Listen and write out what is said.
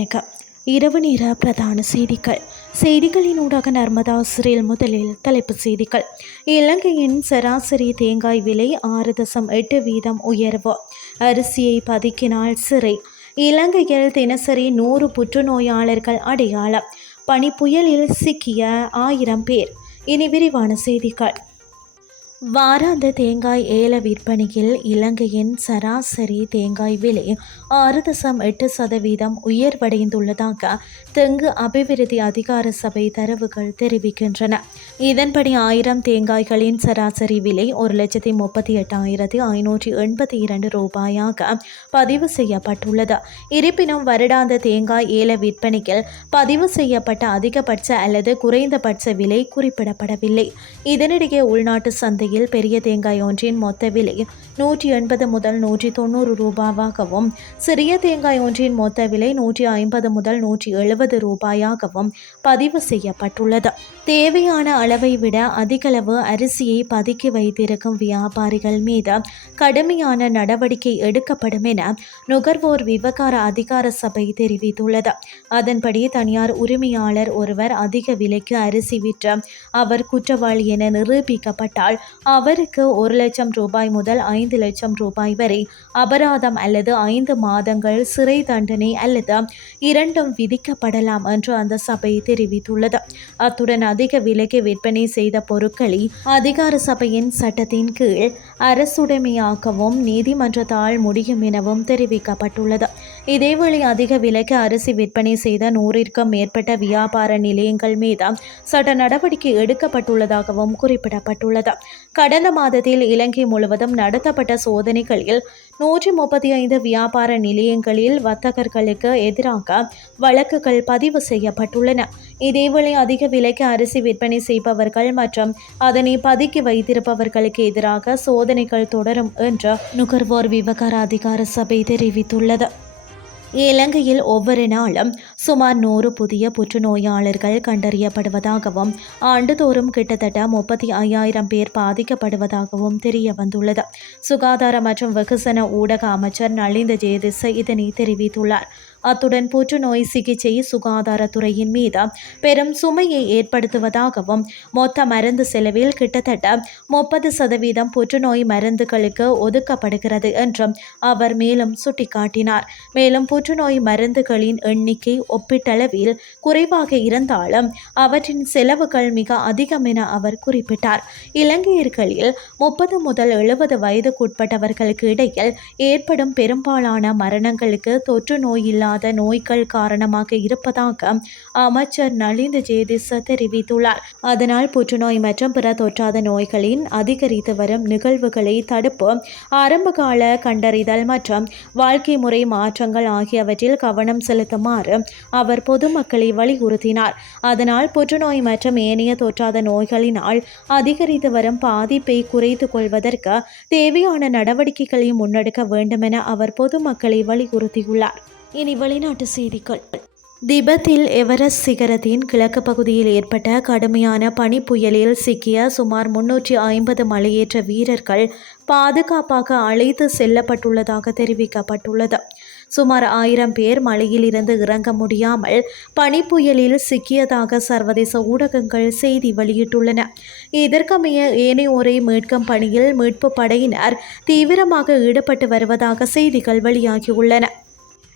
வணக்கம் இரவு நேர பிரதான செய்திகள். செய்திகளின் ஊடாக நர்மதா சிறையில் முதலில் தலைப்பு செய்திகள். இலங்கையின் சராசரி தேங்காய் விலை ஆறு தசம் எட்டு வீதம் உயர்வு. அரிசியை பதுக்கினால் சிறை. இலங்கையில் தினசரி நூறு புற்றுநோயாளர்கள் அடையாளம். பனிப்புயலில் சிக்கிய ஆயிரம் பேர். இனி விரிவான செய்திகள். வாராந்த தேங்காய் ஏல விற்பனையில் இலங்கையின் சராசரி தேங்காய் விலை ஆறு தசம் எட்டு சதவீதம் உயர்வடைந்துள்ளதாக தெங்கு அபிவிருத்தி அதிகார சபை தரவுகள் தெரிவிக்கின்றன. இதன்படி ஆயிரம் தேங்காய்களின் சராசரி விலை ஒரு லட்சத்தி முப்பத்தி எட்டாயிரத்தி ஐநூற்றி எண்பத்தி இரண்டு ரூபாயாக பதிவு செய்யப்பட்டுள்ளது. இருப்பினும் வருடாந்த தேங்காய் ஏல விற்பனையில் பதிவு செய்யப்பட்ட அதிகபட்ச அல்லது குறைந்தபட்ச விலை குறிப்பிடப்படவில்லை. இதனிடையே உள்நாட்டு சந்தை விலையில் பெரிய தேங்காய் ஒன்றின் மொத்த விலை நூற்றி எண்பது முதல் நூற்றி தொண்ணூறு ரூபாவாகவும் சிறிய தேங்காய் ஒன்றின் மொத்த விலை நூற்றி ஐம்பது முதல் நூற்றி எழுபது ரூபாயாகவும் பதிவு செய்யப்பட்டுள்ளது. தேவையான அளவை விட அதிகளவு அரிசியை பதுக்கி வைத்திருக்கும் வியாபாரிகள் மீது கடுமையான நடவடிக்கை எடுக்கப்படும் என நுகர்வோர் விவகார அதிகார சபை தெரிவித்துள்ளது. அதன்படி தனியார் உரிமையாளர் ஒருவர் அதிக விலைக்கு அரிசி விற்ற அவர் குற்றவாளி என நிரூபிக்கப்பட்டால் அவருக்கு ஒரு லட்சம் ரூபாய் முதல் ஐந்து லட்சம் ரூபாய் வரை அபராதம் அல்லது ஐந்து மாதங்கள் சிறை தண்டனை அல்லது இரண்டும் விதிக்கப்படலாம் என்று அந்த சபை தெரிவித்துள்ளது. அத்துடன் அதிக விலைக்கு விற்பனை செய்த பொருட்களை அதிகார சபையின் சட்டத்தின் கீழ் அரசுடைமையாக்கவும் நீதிமன்றத்தால் முடியும் எனவும் தெரிவிக்கப்பட்டுள்ளது. இதேவேளை அதிக விலைக்கு அரிசி விற்பனை செய்த நூறிற்கும் மேற்பட்ட வியாபார நிலையங்கள் மீது சட்ட நடவடிக்கை எடுக்கப்பட்டுள்ளதாகவும் குறிப்பிடப்பட்டுள்ளது. கடந்த மாதத்தில் இலங்கை முழுவதும் நடத்தப்பட்ட சோதனைகளில் நூற்றி முப்பத்தி ஐந்து வியாபார நிலையங்களில் வர்த்தகர்களுக்கு எதிராக வழக்குகள் பதிவு செய்யப்பட்டுள்ளன. இதேவேளை அதிக விலைக்கு அரிசி விற்பனை செய்பவர்கள் மற்றும் அதனை பதுக்கி வைத்திருப்பவர்களுக்கு எதிராக சோதனைகள் தொடரும் என்று நுகர்வோர் விவகார அதிகார சபை தெரிவித்துள்ளது. இலங்கையில் ஒவ்வொரு நாளும் சுமார் நூறு புதிய புற்றுநோயாளர்கள் கண்டறியப்படுவதாகவும் ஆண்டுதோறும் கிட்டத்தட்ட முப்பத்தி ஐயாயிரம் பேர் பாதிக்கப்படுவதாகவும் தெரிய வந்துள்ளது சுகாதார மற்றும் வெகுசன ஊடக அமைச்சர் நலிந்த ஜெயதிச இதனை தெரிவித்துள்ளார். அத்துடன் புற்றுநோய் சிகிச்சை சுகாதாரத்துறையின் மீது பெரும் சுமையை ஏற்படுத்துவதாகவும் மொத்த மருந்து செலவில் கிட்டத்தட்ட முப்பது சதவீதம் புற்றுநோய் மருந்துகளுக்கு ஒதுக்கப்படுகிறது என்றும் அவர் மேலும் சுட்டிக்காட்டினார். மேலும் புற்றுநோய் மருந்துகளின் எண்ணிக்கை ஒப்பீட்டளவில் குறைவாக இருந்தாலும் அவற்றின் செலவுகள் மிக அதிகம் என அவர் குறிப்பிட்டார். இலங்கையர்களில் முப்பது முதல் எழுபது வயதுக்குட்பட்டவர்களுக்கு இடையில் ஏற்படும் பெரும்பாலான மரணங்களுக்கு தொற்று நோய் இல்லாத நோய்கள் காரணமாக இருப்பதாக அமைச்சர் நலிந்த ஜேதிச தெரிவித்துள்ளார். அதனால் புற்றுநோய் மற்றும் பிற தொற்றாத நோய்களின் அதிகரித்து வரும் நிகழ்வுகளை தடுப்பு ஆரம்பகால கண்டறிதல் மற்றும் வாழ்க்கை முறை மாற்றங்கள் ஆகியவற்றில் கவனம் செலுத்துமாறு அவர் பொதுமக்களை வலியுறுத்தினார். அதனால் புற்றுநோய் மற்றும் ஏனைய தொற்றாத நோய்களினால் அதிகரித்து வரும் பாதிப்பை குறைத்து கொள்வதற்கு தேவையான நடவடிக்கைகளை முன்னெடுக்க வேண்டுமென அவர் பொதுமக்களை வலியுறுத்தியுள்ளார். இனி வெளிநாட்டு செய்திகள். திபெத்தில் எவரெஸ்ட் சிகரத்தின் கிழக்கு பகுதியில் ஏற்பட்ட கடுமையான பனிப்புயலில் சிக்கிய சுமார் முன்னூற்றி ஐம்பது மலையேற்ற வீரர்கள் பாதுகாப்பாக அழைத்து செல்லப்பட்டுள்ளதாக தெரிவிக்கப்பட்டுள்ளது. சுமார் ஆயிரம் பேர் மலையில் இருந்து இறங்க முடியாமல் பனிப்புயலில் சிக்கியதாக சர்வதேச ஊடகங்கள் செய்தி வெளியிட்டுள்ளன. இதற்கமைய ஏனையோரை மீட்கும் பணியில் மீட்பு படையினர் தீவிரமாக ஈடுபட்டு வருவதாக செய்திகள் வெளியாகியுள்ளன.